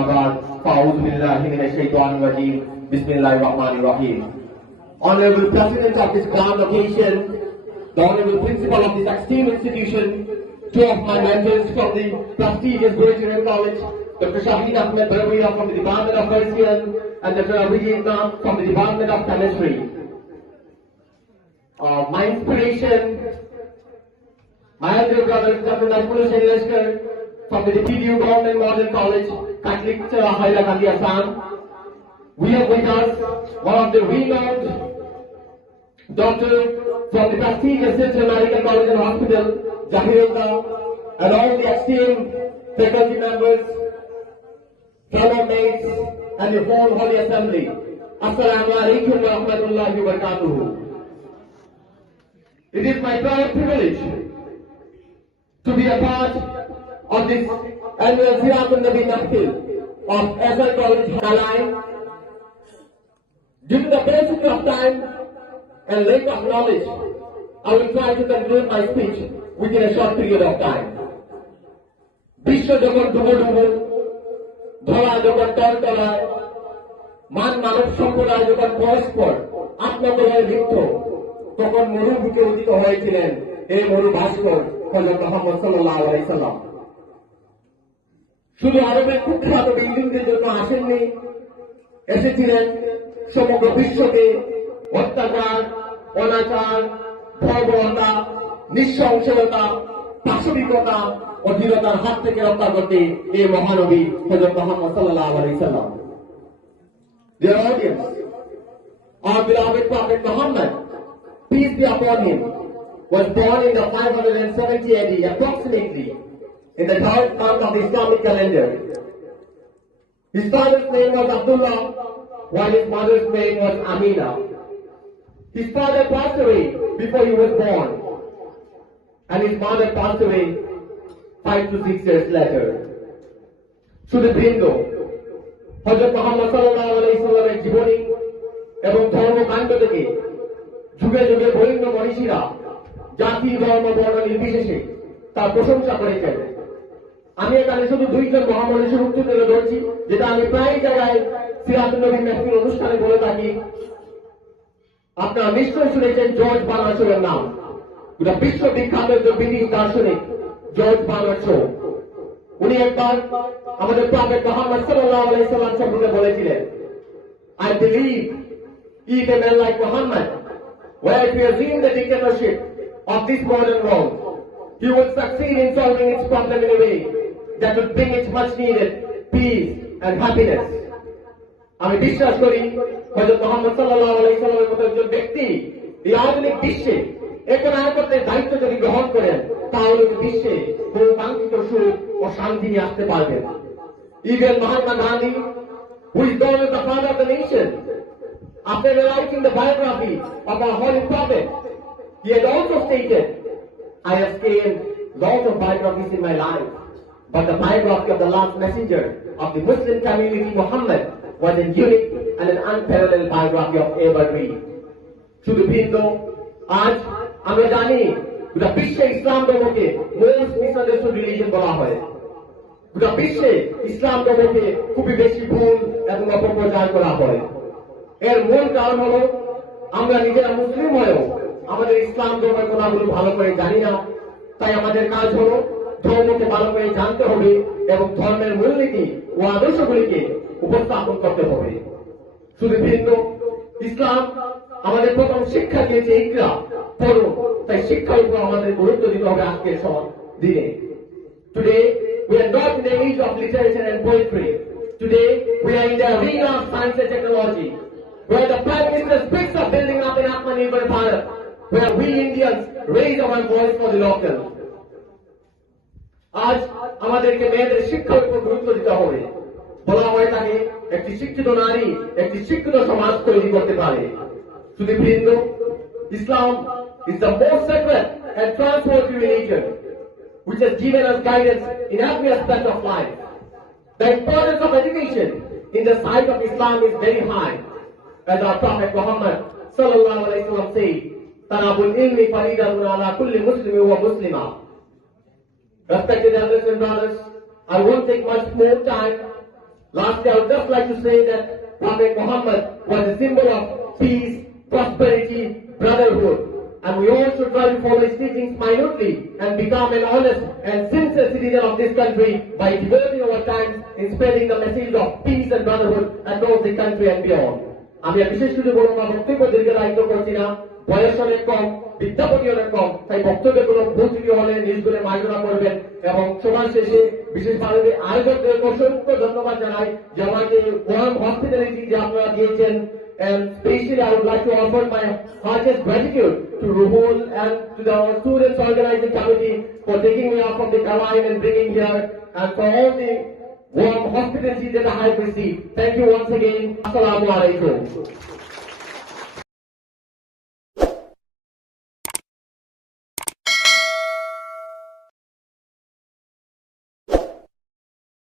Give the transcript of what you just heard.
أما بعد فأعوذ بالله من الشيطان الرجيم بسم الله الرحمن الرحيم. Honorable President of this grand occasion, the Honorable Principal of this esteemed institution, two of my mentors from the prestigious British College, Dr. Shaheen Ahmed Barawiya from the Department of First Year and Dr. Abhijit Nath from the Department of Chemistry. My inspiration, my elder brother, Dr. Najmul Hussain Lashkar from the DPDU Government Model College, Catholic Hailakandi, Assam. We have with us one of the renowned doctor from the prestigious Sister American College and Hospital, Zahirullah, and all the esteemed faculty members, fellow mates, and the whole Holy Assembly. Assalamu alaikum wa rahmatullahi wa barakatuhu. It is my proud privilege to be a part of this annual Ziyaratun Nabi Mahfil of SR College, Halai. Due to the paucity of time and lack of knowledge, I will try to conclude my speech within a short period of time. বিশ্ব যখন ডুবো ধরা যখন তলতলায়, মান মানব সম্প্রদায় যখন পরস্পর আত্মকলয় লিপ্ত, তখন মরুভূমিতে উদিত হয়েছিলেন এই মরু ভাস্কর হযরত মুহাম্মদ সাল্লাল্লাহু আলাইহি সাল্লাম। শুধু আরবের কুখ্যাত বিল্ডিংদের জন্য আসেননি, এসেছিলেন সমগ্র বিশ্বকে অত্যাচার, অনাচার, ভয়াবহতা, নৃশংসতা, পাশবিকতা ও দৃঢ়তার হাত থেকে রক্ষা করতে এই মহানবী হযরত মুহাম্মদ সাল্লাল্লাহু আলাইহি সাল্লাম। Dear audience, our beloved Prophet Muhammad, peace be upon him, was born in the 570 AD, approximately in the 3rd month of the Islamic calendar. His father's name was Abdullah, while his mother's name was Amina. His father passed away before he was born, and his mother passed away 5 to 6 years later. শুধু বৃন্দ হযরত মুহাম্মদ সাল্লাল্লাহু আলাইহি সাল্লামের জীবনী এবং ধর্মকাণ্ড থেকে যুগে যুগে বরেণ্য মনীষীরা জাতি, ধর্ম, বর্ণ নির্বিশেষে তার প্রশংসা করেছেন। আমি এখানে শুধু দুইজন মহামনীষীর উক্তি তুলে ধরছি, যেটা আমি প্রায় জায়গায় সিরাতুন নবী মাহফিল অনুষ্ঠানে বলে থাকি। আপনারা নিশ্চয়ই শুনেছেন জর্জ বার্নার্ড শোয়ের নাম, এটা বিশ্ববিখ্যাত একজন ব্রিটিশ দার্শনিক জর্জ বার্নার্ড শো। উনি একবার আমাদের প্রফেট মুহাম্মদ সাল্লাল্লাহু আলাইহি সাল্লাম সম্পর্কে বলেছিলেন, I believe if a man like Muhammad were to assume the dictatorship of this modern world, he would succeed in solving its problem in a way that would bring its much needed peace and happiness. আমি বিশ্বাস করি হযরত মুহাম্মদ সাল্লাল্লাহু আলাইহি সাল্লামের মতো একজন ব্যক্তি এই আধুনিক বিশ্বে একটা নায়কত্বের দায়িত্ব যদি গ্রহণ করেন, তাহলে বিশ্বে বহুকাঙ্ক্ষিত সুখ ও শান্তি নিয়ে আসতে পারবেন। Even Mahatma Gandhi, who is known as the father of the nation, after writing the biography of our holy prophet, he had also stated, I have scanned lots of biographies in my life, but the biography of the last messenger of the Muslim community, Muhammad, was a unique and an unparalleled biography of ever read. শুধু ভিন্ন আজ আমরা জানি গোটা বিশ্বে ইসলাম ধর্মকে most misunderstood religion বলা হয়। গোটা বিশ্বে ইসলাম ধর্মকে খুবই বেশি ভুল এবং অপপ্রচার করা হয়। এর মূল কারণ হলো আমরা নিজেরা মুসলিম হয়েও আমাদের ইসলাম ধর্মের কথাগুলো ভালো করে জানি না। তাই আমাদের কাজ হলো ধর্মকে ভালো করে জানতে হবে এবং ধর্মের মূলনীতি ও আদর্শগুলিকে উপস্থাপন করতে হবে। শুধু ভিন্ন ইসলাম আমাদের প্রথম শিক্ষা দিয়েছে ইকরা, পড়ো। তাই শিক্ষার উপর আমাদের গুরুত্ব দিতে হবে আজকের দিনে। Today we are not in the age of literature and poetry. Today we are in the arena of science and technology, where the Prime Minister speaks of building up an Atmanirbhar Bharat, where we Indians raise our voice for the local. আজ আমাদেরকে মেয়েদের শিক্ষার উপর গুরুত্ব দিতে হবে। বলা হয়ে থাকে একটি শিক্ষিত নারী একটি শিক্ষিত সমাজ তৈরি করতে পারে। শুধু ভিন্ন ইসলাম is the most sacred and trustworthy religion which has given us guidance in every aspect of life. The importance of education in the sight of Islam is very high, as our Prophet Muhammad sallallahu alaihi wasallam said, "Talabul ilmi faridatun ala kulli muslimin wa muslima." Respected elders and brothers, I won't take much more time Lastly, I would just like to say that Prophet Muhammad was a symbol of peace, prosperity, brotherhood. And we all should try to follow his teachings minutely and become an honest and sincere citizen of this country by devoting our time in spreading the message of peace and brotherhood across the country and beyond. আমি আর বিশেষ কিছু বলবো না, বক্তব্য দীর্ঘায়িত করছি না, বয়স অনেক কম, বিদ্যাপতি অনেক কম, তাই বক্তব্যের কোনো ভুল ত্রুটি হলে নিজ করে মার্জনা করবেন। এবং সবার শেষে বিশেষভাবে আয়োজকদের অসংখ্য ধন্যবাদ জানাই যে আমাকে ওয়ার্ম হসপিটালিটি যে আপনারা দিয়েছেন। And especially I would like to offer my heartiest gratitude to Ruhul and to the students organizing committee for taking me out from the Carolina and bringing here, and for all the warm hospitality that I have received. Thank you once again. Assalamu alaikum.